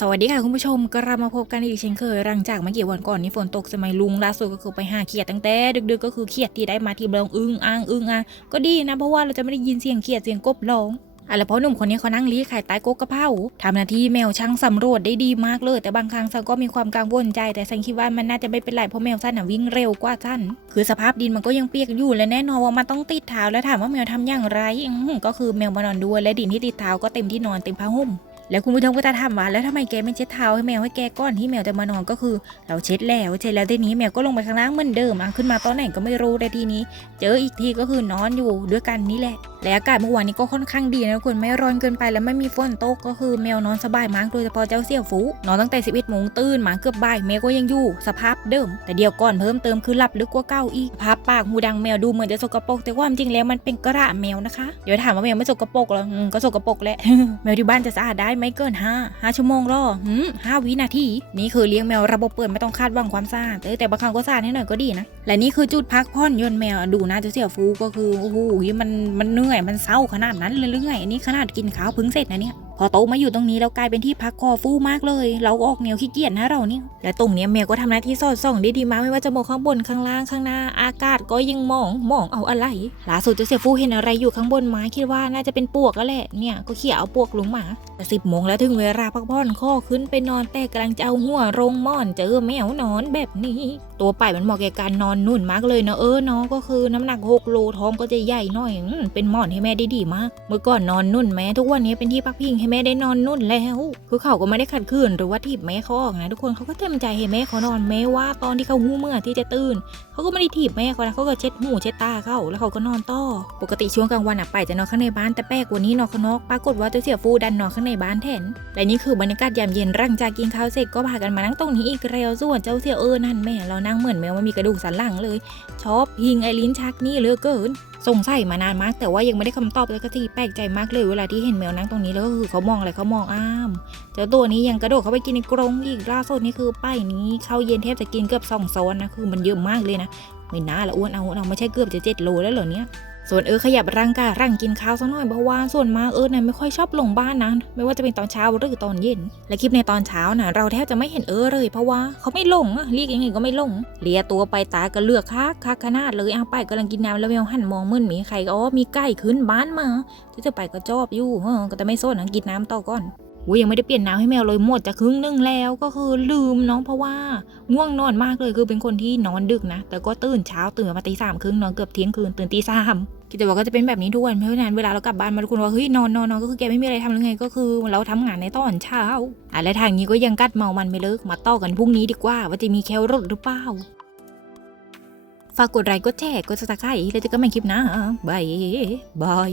สวัสดีค่ะคุณผู้ชมกลับมาพบกันอีกเช่นเคยหลังจากเมื่อกี่วันก่อนนี้ฝนตกสมัยลุงล่าสุดก็คือไปหาเขียดตั้งแต่ดึกๆก็คือเขียดที่ได้มาที่เบลงอึ้งอ่างอึ้งอ่างก็ดีนะเพราะว่าเราจะไม่ได้ยินเสียงเขียดเสียงกบร้องอะแล้วเพราะหนุ่มคนนี้เขานั่งรีดไข่ใต้กกกระเพราทำหน้าที่แมวช่างสำรวจได้ดีมากเลย แต่บางครั้งซันก็มีความกังวลใจ แต่ซันคิดว่ามันน่าจะไม่เป็นไรเพราะแมวสั้นน่ะวิ่งเร็วกว่าสั้นคือสภาพดินมันก็ยังเปียกอยู่และแน่นอนว่ามันต้องติดเท้าแล้วถามว่าแมวทำอย่างไรก็คือแมวมานอนด้วยและดินที่ติดเท้าก็เต็มที่นอนเต็มผ้าห่ม แล้วคุณผู้ชมก็จะถามว่าแล้วทำไมแกไม่เช็ดเท้าให้แมวให้แกก่อนที่แมวจะมานอนก็คือ เราเช็ดแล้วเช็ดแล้วทีนี้แมวก็ลงไปข้างล่างเหมือนเดิมอะขึ้นมาตอนไหนก็ไม่รู้แต่ทีนี้ เจออีกทีก็คือนอนอยู่ด้วยกันนี่แหละ และอากาศเมื่อวานนี้ก็ค่อนข้างดีนะทุกคนไม่ร้อนเกินไปและไม่มีฝนตกก็คือแมวนอนสบายมากโดยเฉพาะเจ้าเสี่ยวฟูนอนตั้งแต่ 11โมงตื่นมาเกือบบ่ายแมวก็ยังอยู่สภาพเดิม แต่เดี๋ยวก่อนเพิ่มเติมคือหลับลึกกว่าเก่าอีกภาพปากหูดังแมวดูเหมือนจะสกปรกแต่ความจริงแล้วมันเป็นกระแมวนะคะเดี๋ยวถามว่าแมวไม่สกปรกหรอก็สกปรกแหละแมวที่บ้านจะสะอาดได้ไม่เกินห้าห้าชั่วโมงรอหืมห้าวินาที นี่คือเลี้ยงแมวระบบเปิดไม่ต้องคาดหวังความสะอาดแต่บางครั้งก็สะอาดนิดหน่อยก็ดีนะ และนี่คือจุดพักผ่อนยนต์แมวดูนะเจ้าเสี่ยวฟูก็คือโอ้โหมันมันเหนื่อยมันเศร้าขนาดนั้นเลยหรือไงอันนี้ขนาดกินข้าวพึ่งเสร็จนะเนี่ย พอโตมาอยู่ตรงนี้แล้วกลายเป็นที่พักคอฟูมากเลย เราออกแนวขี้เกียจนะเราเนี่ยและตรงเนี้ยแมวก็ทำหน้าที่สอดส่องได้ดีมากไม่ว่าจะมองข้างบนข้างล่างข้างหน้า อากาศก็ยังมองมองเอาอะไรล่าสุดเจ้าเสี่ยฟูเห็นอะไรอยู่ข้างบนไม้คิดว่าน่าจะเป็นปวกก็แหละเนี่ยก็เขี่ยเอาปวกลงมาแต่สิบโมงแล้วถึงเวลาพักผ่อนข้อขึ้นไปนอนแต่กำลังจะเอาหัวลงม่อนเจอแมวนอนแบบนี้ ตัวไปมันเหมาะแก่การนอนนุ่นมากเลยนะเออเนาะก็คือน้ำหนัก6โลท้องก็จะใหญ่หน่อยเป็นหมอนให้แม่ได้ดีมาก เมื่อก่อนนอนนุ่นแม่ทุกวันนี้เป็นที่พักพิงให้แม่ได้นอนนุ่นแล้ว คือเขาก็ไม่ได้ขัดขืนหรือว่าถีบแม่เขาออกนะทุกคนเขาก็เต็มใจให้แม่เขานอนแม้ว่าตอนที่เขาหูเมื่อที่จะตื่นเขาก็ไม่ได้ถีบแม่เขานะเขาก็เช็ดหูเช็ดตาเขาแล้วเขาก็นอนต่อ ปกติช่วงกลางวันอะไปจะนอนข้างในบ้านแต่แปลกวันนี้นอนข้างนอกปรากฏว่าเจ้าเสี่ยฟูดันนอนข้างในบ้านแทนและนี่คือบรรยากาศยามเย็นหลังจากกินข้าวเสร็จก็พากันมานั่งตรงนี้อีกแล้วส่วนเจ้าเสี่ยวเออนั่นแม่เรานั่งเหมือนแมวมันมีกระดูกสันหลังเลย ชอบพิงไอลิ้นชักนี่เหลือเกิน สงสัยมานานมาก แต่ว่ายังไม่ได้คำตอบเลยก็ที่แปลกใจมากเลยเวลาที่เห็นแมวนั่งตรงนี้แล้วก็คือเขามองอะไรเขามองอ้ามเจ้าตัวนี้ยังกระโดดเข้าไปกินในกรงอีกล่าสุดนี่คือป้ายนี้เข้าเย็นแทบจะกินเกือบสองซ้อนนะคือมันเยอะมากเลยนะไม่น่าละอ้วนเอาเอาไม่ใช่เกือบจะเจ็ดโลแล้วเหรอเนี่ย ส่วนเออขยับร่างกายร่างกินข้าวสักหน่อยเพราะว่าส่วนมากเออเนี่ยไม่ค่อยชอบลงบ้านนะ ไม่ว่าจะเป็นตอนเช้าหรือตอนเย็น และคลิปในตอนเช้านะเราแทบจะไม่เห็นเออเลย เพราะว่าเขาไม่ลงอะเรียกยังไงก็ไม่ลงเลียตัวไปตาก็เลือกคักคักขนาดเลยเอาไปกำลังกินน้ำแล้วแมวหันมองมึนหมีใครก็อ๋อมีไก่ขึ้นบ้านมาที่จะไปก็จอบอยู่ก็แต่ไม่โซนนะกินน้ำต่อก่อน อุ้ยยังไม่ได้เปลี่ยนน้ำให้แมวเลยหมดจะครึ่งหนึงแล้วก็คือลืมเน้องเพราะว่าง่วงนอนมากเลยคือเป็นคนที่นอนดึกนะ แต่ก็ตื่นเช้าตื่นมาตีสามครึ่งนอนเกือบเที่ยงคืนตื่นตีสามกิจวัตรก็จะเป็นแบบนี้ทุกวันเพราะฉะนั้นเวลาเรากลับบ้านมาทุกคนว่าเฮ้ยนอนนอนนอนก็คือแกไม่มีอะไรทำหรือไงก็คือเราทำงานในตอนเช้าอะและทางนี้ก็ยังกัดเมามันไม่เลิกมาต่อกันพรุ่งนี้ดีกว่า ว่าจะมีแคลรถหรือเปล่าฝากกดไลค์กดแชร์กดซับสไครต์แล้วเจอกันใหม่คลิปน้าบายบาย